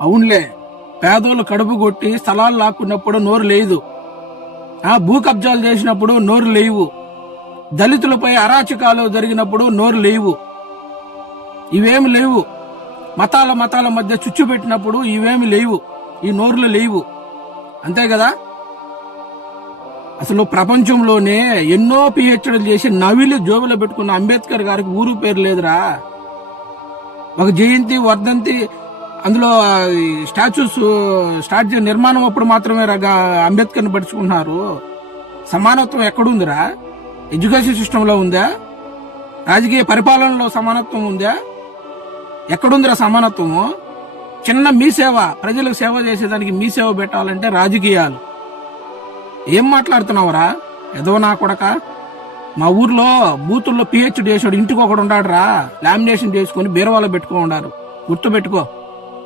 అవునులే, పేదోళ్ళు కడుపు కొట్టి స్థలాలు లాక్కున్నప్పుడు నోరు లేదు, భూ కబ్జాలు చేసినప్పుడు నోరు లేవు, దళితులపై అరాచకాలు జరిగినప్పుడు నోరు లేవు. ఇవేమి లేవు. మతాల మధ్య చుచ్చు పెట్టినప్పుడు ఇవేమి లేవు, ఈ నోర్లు లేవు. అంతే కదా? అసలు ప్రపంచంలోనే ఎన్నో పిహెచ్డీలు చేసి నవిలి జోబులో పెట్టుకున్న అంబేద్కర్ గారికి ఊరు పేరు లేదురా. ఒక జయంతి వర్ధంతి అందులో స్టాచ్యూస్ నిర్మాణం అప్పుడు మాత్రమే అంబేద్కర్ని పడుచుకుంటున్నారు. సమానత్వం ఎక్కడుందిరా? ఎడ్యుకేషన్ సిస్టంలో ఉందా? రాజకీయ పరిపాలనలో సమానత్వం ఉందా? ఎక్కడుందిరా సమానత్వము? చిన్న మీ సేవ, ప్రజలకు సేవ చేసేదానికి మీ సేవ పెట్టాలంటే రాజకీయాలు. ఏం మాట్లాడుతున్నావురా ఏదో నా కొడక? మా ఊర్లో బూతుల్లో పిహెచ్డి చేసాడు ఇంటికి ఒకడు ఉన్నాడు రా, లామినేషన్ చేసుకుని బీరవాలో పెట్టుకో ఉండారు. గుర్తు పెట్టుకో.